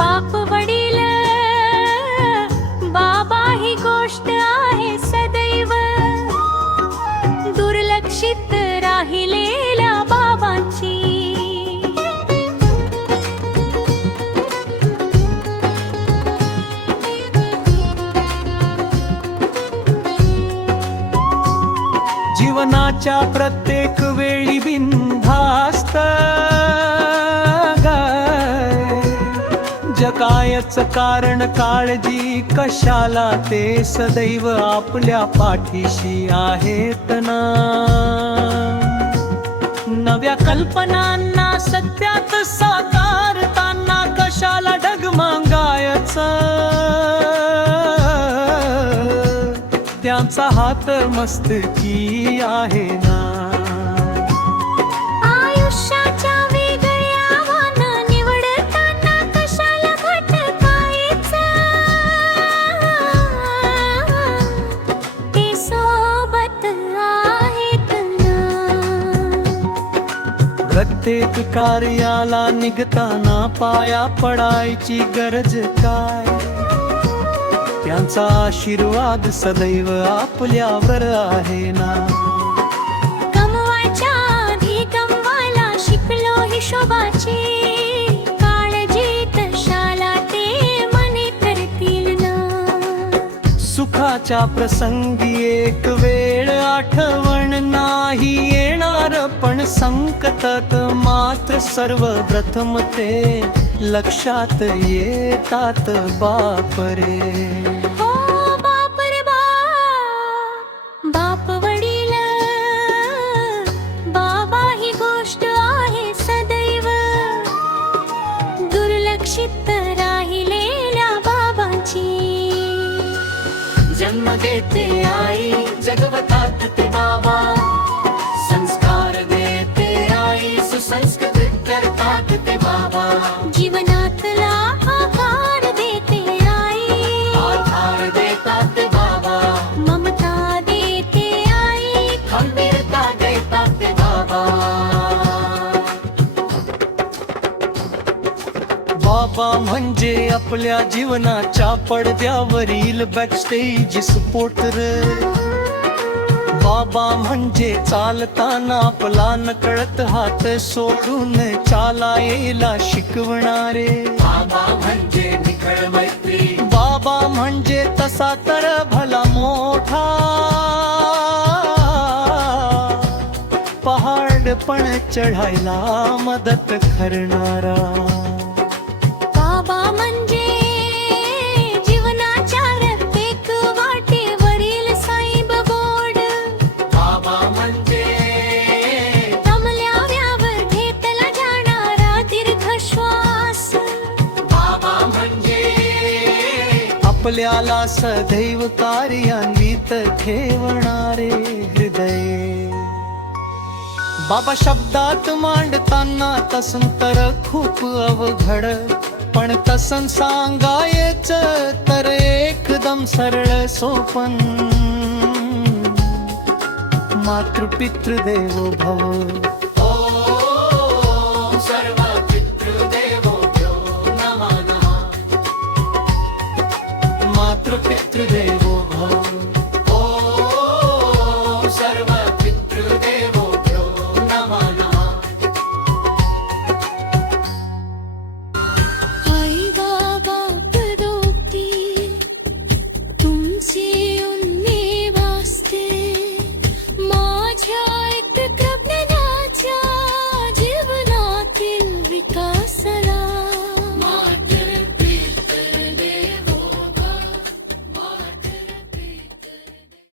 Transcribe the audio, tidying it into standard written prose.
बाप वडील बाबा ही गोष्ट आहे सदैव दुर्लक्षित राहिलेल्या बाबांची. जीवनाच्या प्रत्येक वेळी बिनधास्त जगायच कारण काळजी कशाला, ते सदैव आपल्या पाठीशी आहेत ना. नव्या कल्पनांना सत्यात साकारताना कशाला डगमगायच, त्यांचा हात मस्तकी आहे ना. आयुष्याच्या वेगळ्या आव्हानं निवडताना कशाला भटकायचं, ते सोबत आहेत ना. प्रत्येक कार्याला निघताना पाया पडायची गरज काय, त्यांचा आशीर्वाद सदैव आपल्यावर आहे ना. कमवायच्या आधी कमवायला शिकलो हिशोबाची, काळजी कशाला ते मने करतील ना. सुखाच्या प्रसंगी एक वेळ आठवण नाही येणार, पण संकटात मात्र सर्वप्रथम ते लक्षात येतात बाप रे. हो बाप रे बाप वडील बाबा ही गोष्ट आहे सदैव दुर्लक्षित राहिलेल्या बाबांची. जन्म देते आई जगवतात ते बाबा, संस्कार देते आई सुसंस्कृत करतात ते बाबा. जीवनातला आकार देते आई, आधार देतात ते बाबा. ममता देते आई, खंबीरता देतात ते बाबा. बाबा म्हणजे आपल्या जीवनाच्या पडद्यावरील बॅकस्टेज सपोर्टर. बाबा म्हणजे चालताना आपला नकळत हात सोडून चालायला शिकवणारे. बाबा म्हणजे निखळ मैत्री. बाबा म्हणजे तसा तर भला मोठा पहाड पण चढायला मदत करणारा. बाबा म्हणजे जीवनाच्या प्रत्येक वाटेवरील साईब बोर्ड. बाबा म्हणजे दमल्यावर घेतला जाणारा दीर्घ श्वास. बाबा म्हणजे आपल्याला सदैव कार्यान्वित ठेवणारे हृदय. बाबा शब्दात मांडताना तसं तर खूप अवघड, पण तसं सांगायचं तर एकदम सरळ सोपन. मातृपितृ देवो भव